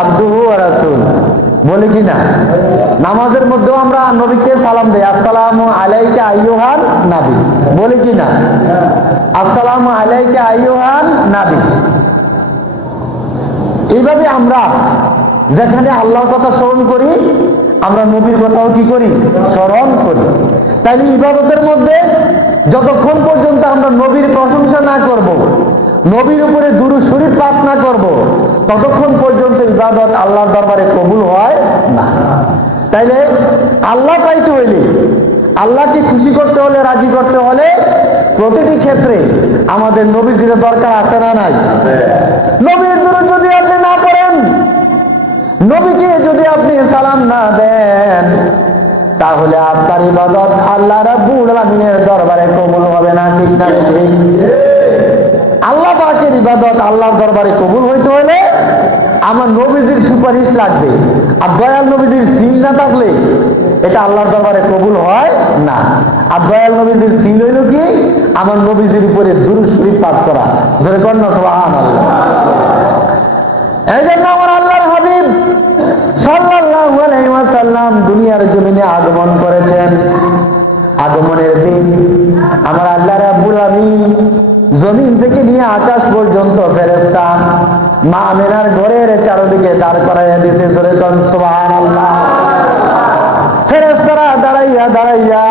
আবদুহু ওয়া রাসূল, বলি কি না? নামাজের মধ্যেও আমরা নবীকে সালাম দেই, আসসালামু আলাইকা আইয়ুহান নবী, বলি কি না? আসসালামু আলাইকা আইয়ুহান নবী। এইভাবে আমরা যেখানে আল্লাহর কথা স্মরণ করি, আমরা নবীর কথাও কি করি? স্মরণ করি। তাইলে ইবাদতের মধ্যে যতক্ষণ পর্যন্ত আমরা নবীর প্রশংসা না করব, নবীর উপরে দুরূদ শরীফ পাঠ না করব, ততক্ষণ পর্যন্ত ইবাদত আল্লাহর দরবারে কবুল হয় না। তাইলে আল্লাহ পাইতে হইলে, আল্লাহকে খুশি করতে হলে, রাজি করতে হলে প্রতিটি ক্ষেত্রে আমাদের নবীজির দরকার আছে না নাই? নবীর দুরূদ যদি আপনি না পড়েন, নবীকে যদি আপনি সালাম না দেন, তাহলে আপনার ইবাদত আল্লাহ রাব্বুল আলামিনের দরবারে কবুল হবে না। ঠিক না? ঠিক। আল্লাহ পাকের ইবাদত আল্লাহর দরবারে কবুল হইতে হলে আমার নবীজির সুপারিশ লাগবে, আর দয়াল নবীজির সিল না থাকলে এটা আল্লাহর দরবারে কবুল হয় না। আর দয়াল নবীজির সিল হইল কি? আমার নবীজির উপরে দুরূদ শরীফ পাঠ করা। জোরে কর না সুবহানাল্লাহ। এই জন্য আমার আল্লাহর হাবিব সাল্লাল্লাহু আলাইহি ওয়াসাল্লাম দুনিয়ার জমিনে আগমন করেছেন। আগমনের দিন আমার আল্লাহ রাব্বুল আলামিন জমিন থেকে নিয়ে আকাশ পর্যন্ত ফেরেশতা মা আমিনার ঘরের চারদিকে দাঁড় করাইয়া দিয়েছে। জোরে কোন সুবহানাল্লাহ। ফেরেশতারা দাঁড়াইয়া দাঁড়াইয়া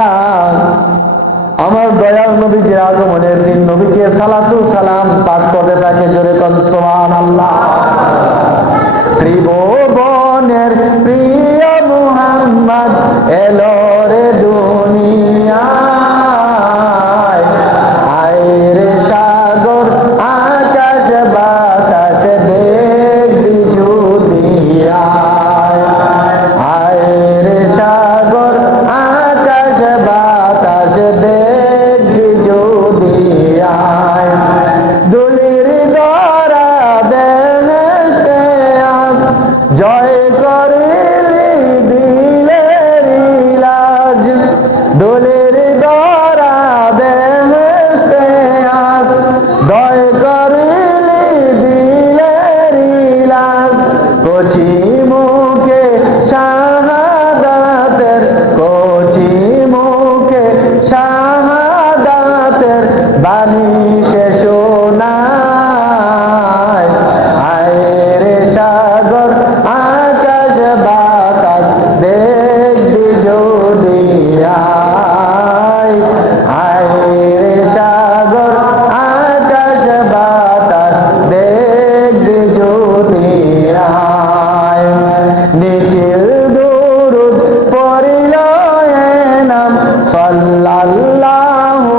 আমার দয়াল নবীজির আগমনের দিন নবীকে সালাতু সালাম পাঠ করতে থাকে। জোরে কোন সুবহানাল্লাহ। ত্রিভুবনের প্রিয় মুহাম্মদ এলো রে দুনিয়ায়, আয় রে সাগর আকাশ বাতাস দেখবি যদি আয়, আয় রে সাগর আকাশ বাতাস দেখবি যদি আয়, দুলির গড়া বেহেশতে আস জয় করিলি দিলের ইলাজ, দুলির গড়া বেহেশতে আস জয় করিলি দিলের ইলাজ, কচি মুখে শাহাদাতের, কচি মুখে শাহাদাতের বাণী সে শোনায়, আয় রে সাগর আকাশ বাতাস দেখবি যদি আয়, আয় রে সাগর আকাশ বাতাস দেখবি যদি আয়, নিখিল দুরূদ পড়িল এ নাম সাল্লাল্লাহু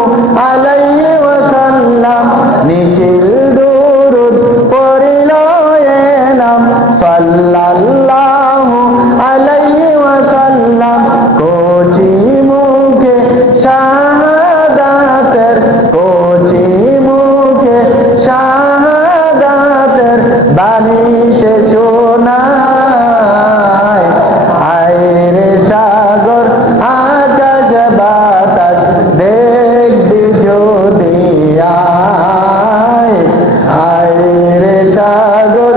আলাইহি ওয়াসাল্লাম, নিখিল দুরূদ পড়িল এ নাম সাল্লাল্লাহু আলাইহি ওয়াসাল্লাম, কচি মুখে শাহাদাতের, কচি মুখে শাহাদাতের বাণী সে শোনায়, আয় রে সাগর আকাশ বাতাস দেখবি যদি আয়, আয় রে সাগর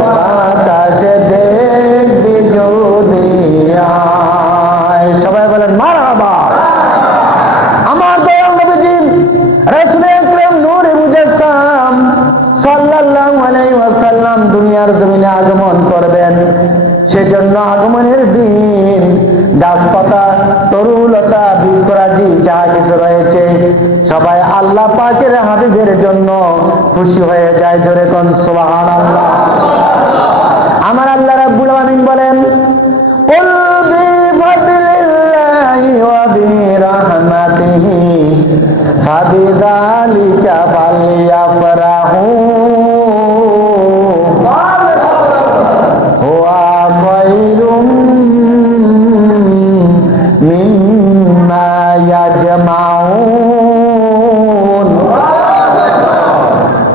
বাতাস দেখবি যদি আয়। সবাই বলেন মারহাবা। আমার দয়াল নবীজি রাসূল আকরাম নূরে মুজাসসাম সাল্লাল্লাহু আলাইহি ওয়াসাল্লাম দুনিয়ার জমিনে আগমন করবেন। সেজন্য আগমনের দিন গাছপাতা, তরুলতা, বৃক্ষরাজি যা কিছু রয়েছে সবাই আল্লাহ পাকের হাবিবের জন্য খুশি হয়ে যায়। জোরে কোন সুবহানাল্লাহ। আমার আল্লাহ রাব্বুল আলামিন বলেন, কুল বিফাদলিল্লাহি ওয়া বিরহমাতিহি ফাবিযালিকা ফালইফরাহু হুয়া খায়রুম মিম্মা ইয়াজমাউন।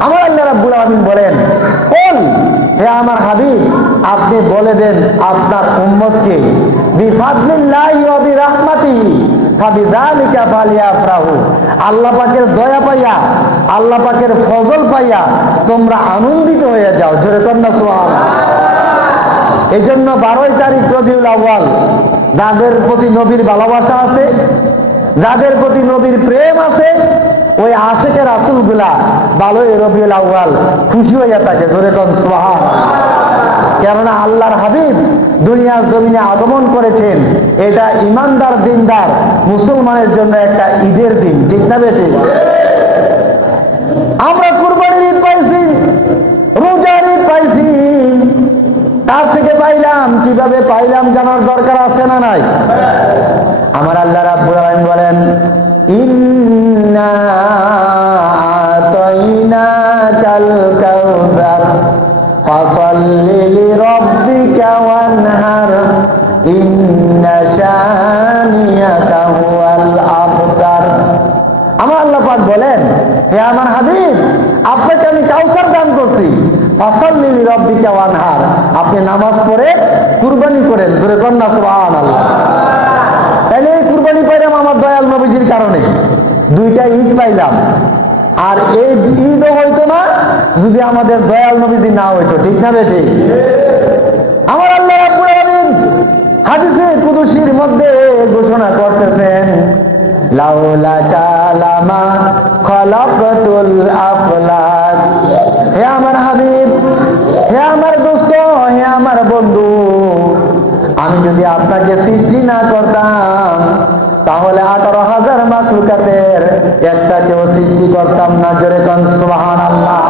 আমার আল্লাহ রাব্বুল আলামিন বলেন, কুল, হে আমার হাবিব আপনি বলে দেন আপনার উম্মতকে, বিফাদলিল্লাহি ওয়া বিরহমাতিহি, ফাবিযালিকা ফালিয়াফরাহু, আল্লাহ পাকের দয়া পাইয়া, আল্লাহ পাকের ফজল পাইয়া তোমরা আনন্দিত হয়ে যাও। জোরে কন্যা সুবহানাল্লাহ। এই জন্য 12 তারিখ রবিউল আউয়াল, যাদের প্রতি নবীর ভালোবাসা আছে, যাদের প্রতি নবীর প্রেম আছে, ওই আশিকে রাসূলগুলা 12 রবিউল আউয়াল খুশি হইয়া থাকে। জোরে কন্যা সুবহানাল্লাহ। কেননা আল্লাহর হাবিব দুনিয়ার জমিনে আগমন করেছেন, এটা ইমানদার দিনদার মুসলমানের জন্য একটা ঈদের দিন। ঠিক না বেটি? আমরা কুরবানির ঈদ পাইছি, রোজার ঈদ পাইছি, তার থেকে পাইলাম কিভাবে পাইলাম জানার দরকার আছে না নাই? আমার আল্লাহ রাব্বুল আলামিন বলেন, ইন্না আতাইনাকাল কাউসার ফাসাল্লি লিরাব্বিকা ওয়ানহার ইন্না শানিয়াকা হুয়াল আবতার। আমার আল্লাহ পাক বলেন, হে আমার হাবিব, আপনাকে আমি কাউসার দান করছি, ফাসাল্লি লিরাব্বিকা ওয়ানহার, আপনি নামাজ পড়ে কুরবানি করেন। জোরে কন্যা সুবহানাল্লাহ। তাহলে এই কুরবানি পাইলাম আমার দয়াল নবীজির কারণে, দুইটা ঈদ পাইলাম। আর এই ঈদও হইতো না যদি আমাদের দয়াল নবীজি না হইতো। ঠিক না বেটি? আমার আল্লাহ রাব্বুল আলামিন হাদিসে কুদসির মধ্যে ঘোষণা করতেছেন, লাউলাকা লামা খলাকতুল আফলাক। হে আমার হাবিব, হে আমার দোস্ত, হে আমার বন্ধু, আমি যদি আপনাকে সৃষ্টি না করতাম তাহলে 18,000 মাখলুকাতের একটাকেও সৃষ্টি করতাম না। জোরে কোন সুবহানাল্লাহ।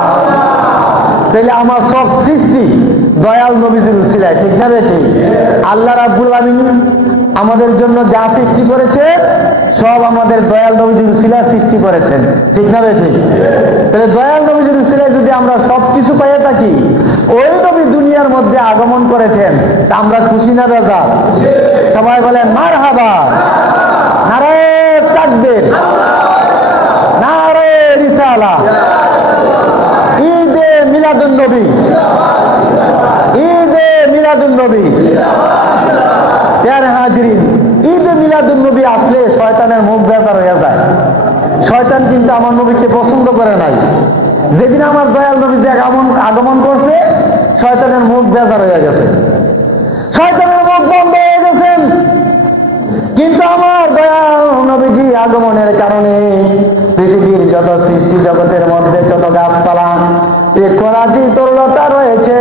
তাহলে আমার সব সৃষ্টি দয়াল নবীজির উসিলায়। ঠিক না বেটি? আল্লাহ রাব্বুল আলামিন আমাদের জন্য যা সৃষ্টি করেছে সব আমাদের দয়াল নবীজির উসিলায় সৃষ্টি করেছেন। ঠিক না বেটি? তাহলে দয়াল নবীজির উসিলায় যদি আমরা সবকিছু পাইয়া থাকি, ওই নবী দুনিয়ার মধ্যে আগমন করেছেন, তা আমরা খুশি না রাজা? সবাই বলেন মারহাবা, নারে তাকবীর, নারে রিসালা, ঈদে মিলাদুন নবী, ঈদে মিলাদুন নবী। প্যারে হাজিরিন, ঈদে মিলাদুন নবী আসলে শয়তানের মুখ বেজার হয়ে যায়। শয়তান কিন্তু আমার নবীকে পছন্দ করে নাই। যেদিন আমার দয়াল নবী যে আগমন করছে, শয়তানের মুখ বেজার হয়ে গেছে, শয়তানের মুখ বন্ধ হয়ে গেছেন। কিন্তু আমার দয়াল নবীজি আগমনের কারণে পৃথিবীর যত সৃষ্টি জগতের মধ্যে যত গাছপালা, কোনাজি তরুলতা রয়েছে,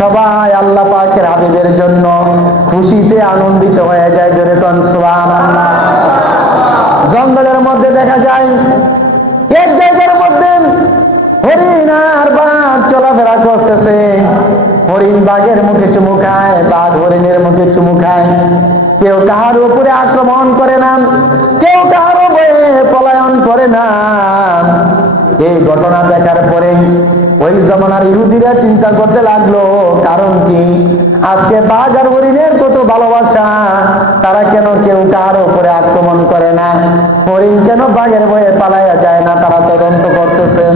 সবাই আল্লাহ পাকের হাবিবের জন্য খুশিতে আনন্দিত হয়ে যায়। জোরে কোন সুবহানাল্লাহ। জঙ্গলের মধ্যে দেখা যায় এক জায়গার মধ্যে হরিণ আর বাঘ চলাফেরা করতেছে। হরিণ বাঘের মুখে চুমু খায়, বাঘ হরিণের মুখে চুমু খায়। কেউ কাহার উপরে আক্রমণ করে না, কেউ কাহার উপরে পলায়ন করে না। এই ঘটনা দেখার পরে ওই জমানার ইহুদিরা চিন্তা করতে লাগলো, কারণ কি? আজকে বাঘ আর হরিণের কত ভালোবাসা, তারা কেন কেউ কাহার উপরে আক্রমণ করে না? হরিণ কেন বাঘের ভয়ে পালাইয়া যায় না? তারা তদন্ত করতেছেন।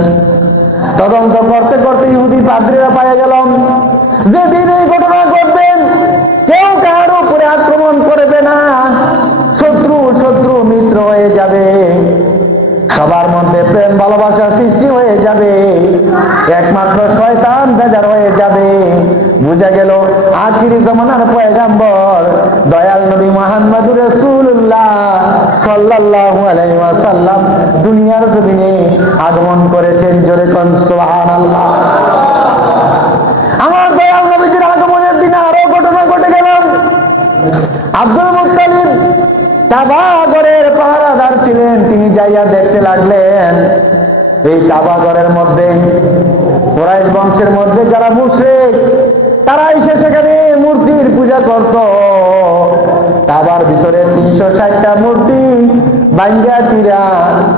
তদন্ত করতে করতে ইহুদি পাদ্রীরা পাইয়া গেলাম, যেদিন এই ঘটনা ঘটবেন কেউ কাহার উপরে আক্রমণ করবে না, শত্রু শত্রু মিত্র হয়ে যাবে, সবার মধ্যে প্রেম ভালোবাসা সৃষ্টি হয়ে যাবে, একমাত্র শয়তান বেজার হয়ে যাবে। বুঝা গেল আখিরি জামানার পয়গাম্বর দয়াল নবী মুহাম্মদুর রাসূলুল্লাহ সাল্লাল্লাহু আলাইহি ওয়াসাল্লাম দুনিয়ার জমিনে আগমন করেছেন। জোরে কোন সুবহানাল্লাহ। আমার দয়াল নবীজির আগমনের দিনে আরো ঘটনা ঘটে গেল। আব্দুল মুত্তালিব কাবা ঘরের পাহারাদার ছিলেন, তিনি যাইয়া দেখতে লাগলেন এই কাবা ঘরের মধ্যে কুরাইশ বংশের মধ্যে যারা মুশরিক, তারা এসে সেখানে মূর্তির পূজা করত। কাবার ভিতরে 360টা মূর্তি ভাঙ্গা চিরা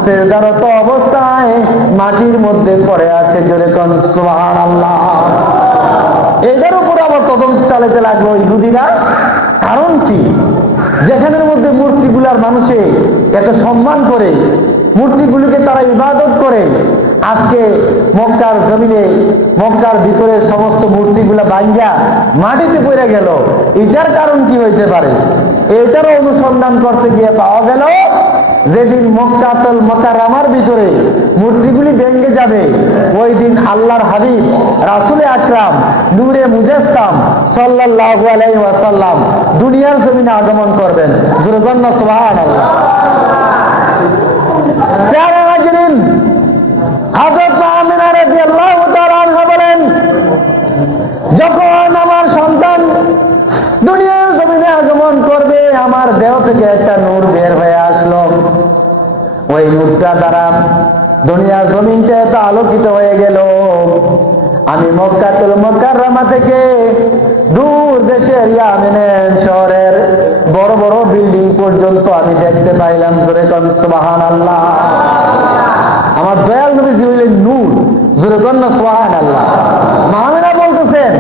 সেজদারত অবস্থায় মাটির মধ্যে পড়ে আছে। জোরে কোন সুবহানাল্লাহ। এটার উপর আবার তদন্ত চালাতে লাগলো ইহুদিরা, কারণ কি? যেখানের মধ্যে মূর্তিগুলার মানুষে এত সম্মান করে, মূর্তিগুলিকে তারা ইবাদত করে, আজকে মক্কার জমিনে মক্কার ভিতরে সমস্ত মূর্তিগুলা ভাঙ্গা মাটিতে পড়ে গেল, এটার কারণ কি হইতে পারে? এটারও অনুসন্ধান করতে গিয়ে পাওয়া গেল যেদিন মক্কাতুল মুকাররমার ভিতরে মূর্তিগুলি ভেঙে যাবে, ওই দিন আল্লাহর হাবিব রাসূল আকরাম নূরে মুজাসসাম সাল্লাল্লাহু আলাইহি ওয়াসাল্লাম দুনিয়ার জমিনে আগমন করবেন। জোরে বলুন না সুবহানাল্লাহ। প্যারা হাজিরিন, হযরত আমিনা রাদিয়াল্লাহু তাআলা আনহা বলেন, যখন আমার সন্তান দুনিয়ার জমিনে আগমন করবে, আমার দেহ থেকে একটা নূর বের হয়ে আসলো। ওই নূরটা দ্বারা দুনিয়ার জমিনটা এত আলোকিত হয়ে গেল, আমি মক্কাতুল মুকাররমা থেকে দূর দেশের ইয়ামেন শহরের বড় বড় বিল্ডিং পর্যন্ত আমি দেখতে পাইলাম। জোরে কোন সুবহানাল্লাহ। আমার দয়াল নবীজি হইলেন নূর। জোরে কোন না সুবহানাল্লাহ। মামিনা বলতেছেন,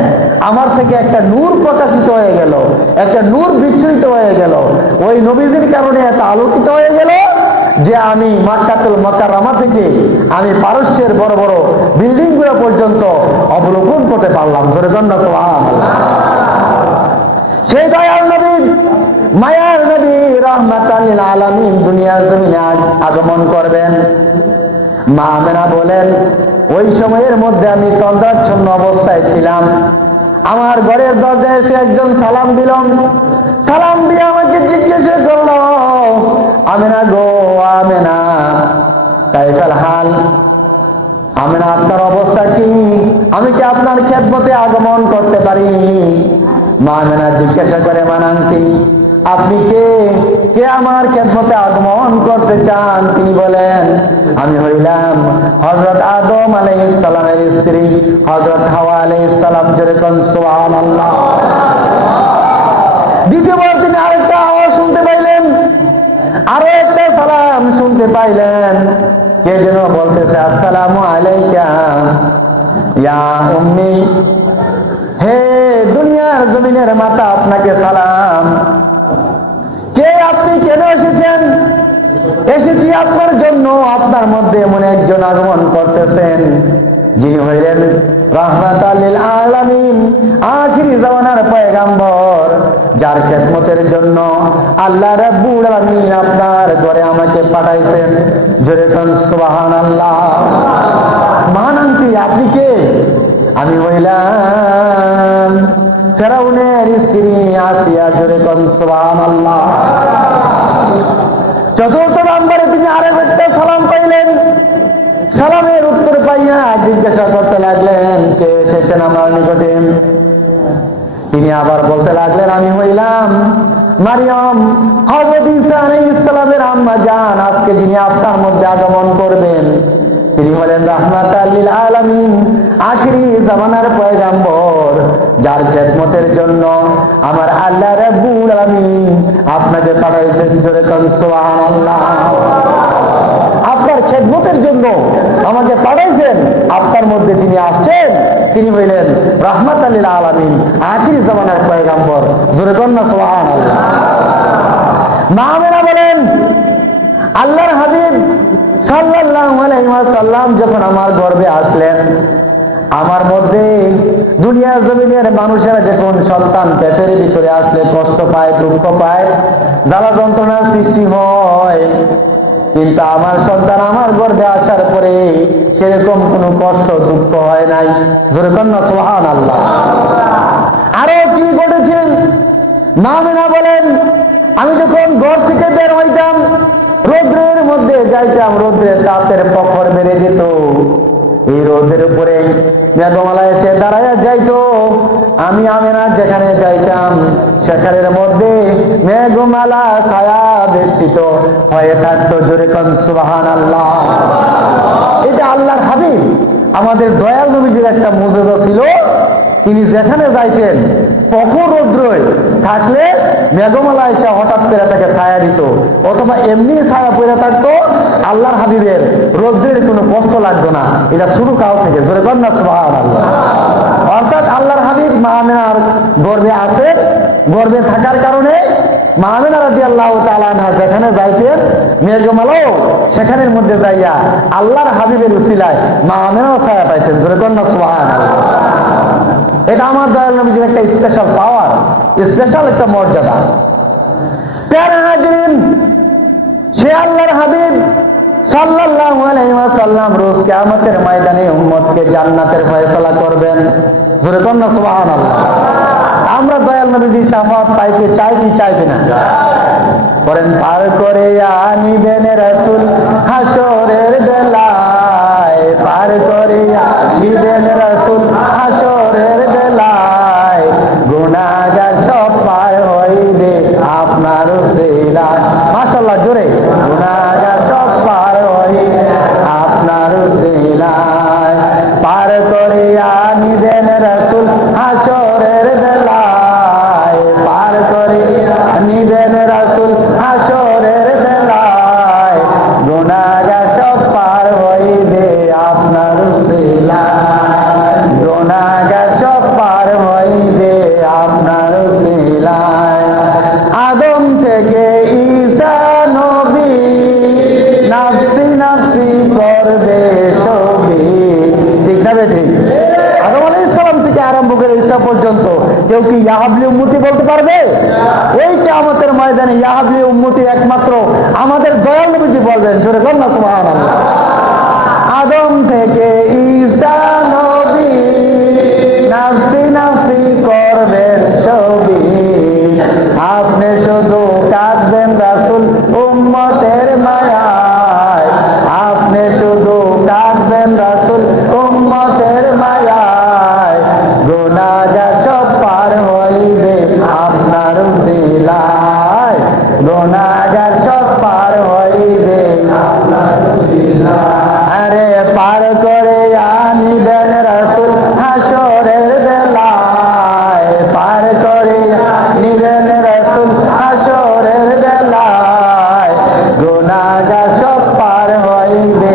আমার থেকে একটা নূর প্রকাশিত হয়ে গেল, একটা নূর বিচ্ছুরিত হয়ে গেল, ওই নবীজির কারণে এত আলোকিত হয়ে গেল যে আমি মক্কাতুল মুকাররমা থেকে আমি পারস্যের বড় বড় বিল্ডিং গুলো পর্যন্ত অবলোকন করতে পারলাম। জোরে কোন না সুবহানাল্লাহ। সেই দয়াল নবী, মায়ার নবী, রাহমাতাল লিল আলামিন দুনিয়ার জমিনে আগমন করবেন। মা আমেনা বলেন, ওই সময়ের মধ্যে আমি তন্দ্রাচ্ছন্ন অবস্থায় ছিলাম। আমার ঘরের দরজায় এসে একজন সালাম দিল। সালাম দিয়ে আমাকে জিজ্ঞাসা করলো, আমেনা গো আমেনা, কাইফাল হাল? আমেনা, আপনার অবস্থা কি? আমি কি আপনার খেদমতে আগমন করতে পারি? মা আমেনা জিজ্ঞাসা করে, মানান্তি, আপনি কে? কে আমার খেদমতে আগমন করতে চান? তিনি বলেন, আমি হইলাম হযরত আদম আলাইহিস সালামের স্ত্রী হযরত হাওয়া আলাইহিস সালাম। জোরে কোন সুবহানাল্লাহ। দ্বিতীয়বার তিনি আরেকটা আওয়াজ শুনতে পাইলেন, আরো একটা সালাম শুনতে পাইলেন। কে যেন বলতেছে, আসসালামু আলাইকা ইয়া উম্মি, হে দুনিয়ার জমিনের মাতা, আপনাকে সালাম। কে আপনি? কেন এসেছেন? এসেছি আপনার জন্য, আপনার মধ্যে এমন একজন আগমন করতেছেন যিনি হইলেন রাহমাতাল লিল আলামিন, আখিরি জামানার পয়গাম্বর, যার খেদমতের জন্য আল্লাহ রাব্বুল আলামিন আপনার ঘরে আমাকে পাঠাইছেন। জোরে কোন সুবহানাল্লাহ। মানান্তি, আপনি কে? আমি হইলাম ফেরাউনের স্ত্রী আসিয়া। জোরে কোন সুবহানাল্লাহ। চতুর্থ নম্বরে তিনি আরেক একটা সালাম পাইলেন। সালামের উত্তর পাইয়া জিজ্ঞাসা করতে লাগলেন, কে এসেছেন আমার নিকটে? তিনি আবার বলতে লাগলেন, আমি হইলাম মারিয়াম, হযরত ঈসা আলাইহিস সালামের আম্মা জান। আজকে যিনি আপনার মধ্যে আগমন করবেন তিনি হলেন রাহমাতাল লিল আলামিন, আখিরি জামানার পয়গাম্বর, যার খেদমতের জন্য আমার আল্লাহ রাব্বুল আলামিন আপনাকে পাঠাইছেন। জোরে কোন সুবহানাল্লাহ। আপনার খেদমতের জন্য আমাকে পাঠাইছেন, আপনার মধ্যে যিনি আসছেন তিনি হইলেন রাহমাতাল লিল আলামিন, আখিরি জামানার পয়গাম্বর। জোরে কোন না সুবহানাল্লাহ। মা আমেনা বলেন, আল্লাহর হাবিব সাল্লাল্লাহু আলাইহি ওয়াসাল্লাম যখন আমার গর্ভে আসলেন, আমার মধ্যে দুনিয়ার জমিনের মানুষেরা যখন সন্তান পেটের ভিতরে আসলে কষ্ট পায়, দুঃখ পায়, জ্বালা যন্ত্রণার সৃষ্টি হয়, কিন্তু আমার সন্তান আমার গর্ভে আসার পরে সেরকম কোনো কষ্ট দুঃখ হয় নাই। জোরে কোন না সুবহানাল্লাহ। আরো কি ঘটেছে? মা আমেনা বলেন, আমি যখন ঘর থেকে বের হইতাম, রোদ্রের মধ্যে যাইতাম, রোদ্রের তাপের প্রখর বেড়ে যেত, এই রোদের উপরে মেঘমালা এসে দাঁড়াইয়া যাইতো। আমি আমেনা যেখানে যাইতাম সেখানের মধ্যে মেঘমালা ছায়া বেষ্টিত হয়ে থাকতো। জোরে কোন সুবহানাল্লাহ। এটা আল্লাহর হাবিব আমাদের দয়াল নবীজির একটা মুজিজা ছিল। তিনি যেখানে যাইতেন প্রখর রৌদ্রয় থাকলে মেঘমালা এসে হঠাৎ করে তাকে ছায়া দিত, অথবা এমনি ছায়া পড়ে থাকতো। আল্লাহর হাবিবের রৌদ্রের কোনো কষ্ট লাগতো না। এটা শুরু কাল থেকে। জোরে কোন না সুবহানাল্লাহ। অর্থাৎ আল্লাহর হাবিব মা আমেনার গর্ভে আছে, গর্ভে থাকার কারণে মা আমেনা রাদিয়াল্লাহু তাআলা আনহা যেখানে যাইতেন মেঘমালাও সেখানের মধ্যে যাইয়া আল্লাহর হাবিবের উসিলায় মা আমেনাও ছায়া পাইতেন। জোরে কোন না সুবহানাল্লাহ। এটা আমার দয়াল নবীজির একটা স্পেশাল পাওয়ার, স্পেশাল একটা মর্যাদা। প্যারা হাজরিন, সে আল্লাহর হাবিব সাল্লাল্লাহু আলাইহি ওয়াসাল্লাম রোজ কিয়ামতের ময়দানে উম্মতকে জান্নাতের ফয়সালা করবেন। জোরে বলুন না সুবহানাল্লাহ। আমরা দয়াল নবীর শাফাত পাইতে চাই কি চাইবে না? করেন পার করে আনিবেন রাসূল হাসরের বেলায়, পার করে আনিবেন রাসূল হাসরের বেলায়, গুনাহগার সব পার হইবে আপনার উসিলায়। মাশাআল্লাহ, জোরে। গুনাহগার সব পার হইবে আপনার উসিলায়, পার করে আনিবেন রাসূল হাসরের বেলায়, পার করে আনিবেন রাসূল হাসরের বেলায়, গুনাহগার সব পার হইবে আপনার উসিলায়, গুনাহগার সব পার হইবে আপনার উসিলায়। আদম থেকে ঈসা নবী নাফসি নাফসি করবে সবই, ঠিক না বেঠিক? আদম আলাইহিস সালাম থেকে আরম্ভ করে ঈসা পর্যন্ত কেউ কি ইয়া হাবলি উম্মতি বলতে পারবে? ওই কিয়ামতের ময়দানে ইয়া হাবলি উম্মতি একমাত্র আমাদের দয়াল নবীজি বলবেন। জোরে বলুন না সুবহানাল্লাহ। আদম থেকে ঈসা নবী নাফসি নাফসি করবেন সবই, আপনি শুধু কাঁদবেন রাসূল উম্মতের মায়ায়, আপনি শুধু কাঁদবেন রাসূল উম্মতের মায়ায়, গুনাহগার সব পার হইবে আপনার উসিলায়, গুনাহগার সব পার হইবে আপনার উসিলায়। আরে পার করে আনিবেন রাসূল হাসরের বেলায়, পার করে আনিবেন রাসূল হাসরের বেলায়, গুনাহগার সব পার হইবে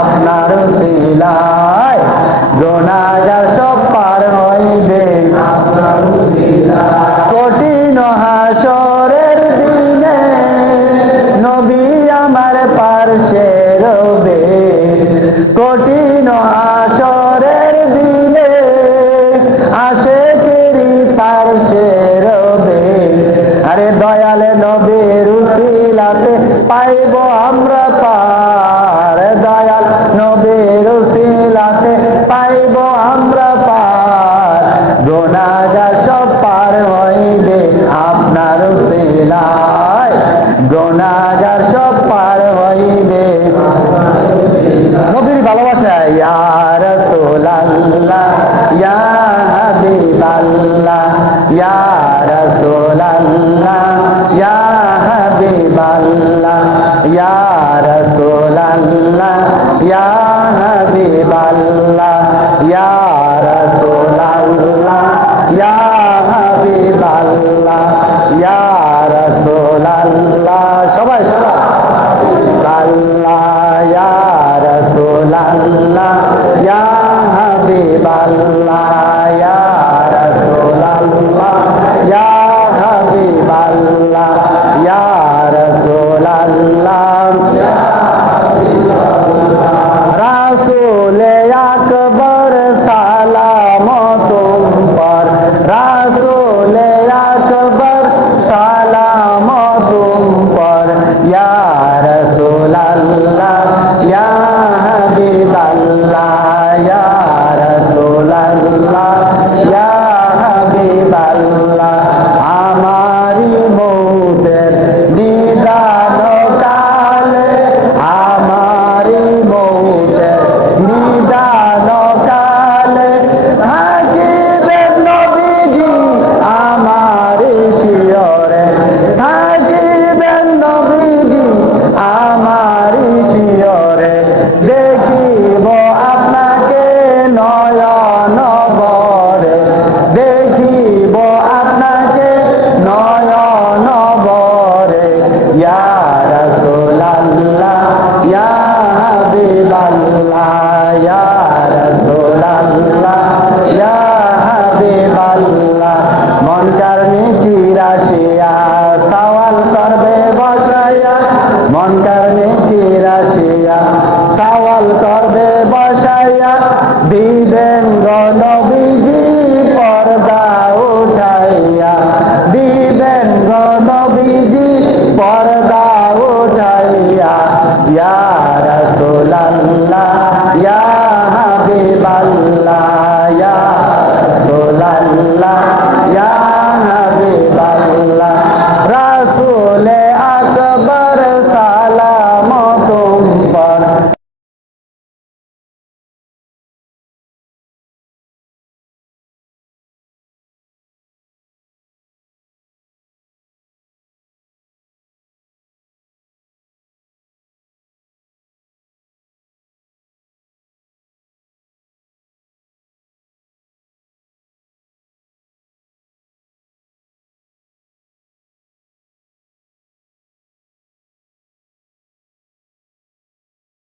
আপনার উসিলায়, গুনাহগার সব পার হইবে আপনার উসিলায়। কঠিন হাসরের দিনে নবী আমার পার্শ্বে রবে, কঠিন হাসরের দিনে আশিকেরি পার্শ্বে রবে। আরে দয়াল নবীর উসিলাতে পাইব আমরা পার, দয়াল নবীর উসিলাতে পাইব আমরা পার, গুনাহগার সব পার হইবে আপনার উসিলায়, গুনাহগার সব পার হইবে নবীর ভালোবাসায়। ইয়া রাসূলুল্লাহ ইয়া হাবিবাল্লাহ, ইয়া রাসূলুল্লাহ ইয়া হাবিবাল্লাহ, ইয়া রাসূলুল্লাহ ইয়া হাবিবাল্লাহ, ইয়া রাসূলুল্লাহ ইয়া হাবিবাল্লাহ, ইয়া রাসূলুল্লাহ। সবাই সবাই আল্লাহ, ইয়া রাসূলুল্লাহ ইয়া হাবিবাল্লাহ, ইয়া রাসূলুল্লাহ ইয়া হাবিবাল্লাহ, ইয়া রাসূলুল্লাহ। রাসূলে আকবর সালাম তুম পর, রাসূলে আকবর সালাম তুম পর, ইয়া রাসূলুল্লাহ ইয়া হাবিবাল্লাহ, ইয়া রাসূলুল্লাহ ইয়া হাবিবাল্লাহ। আমারি মৌত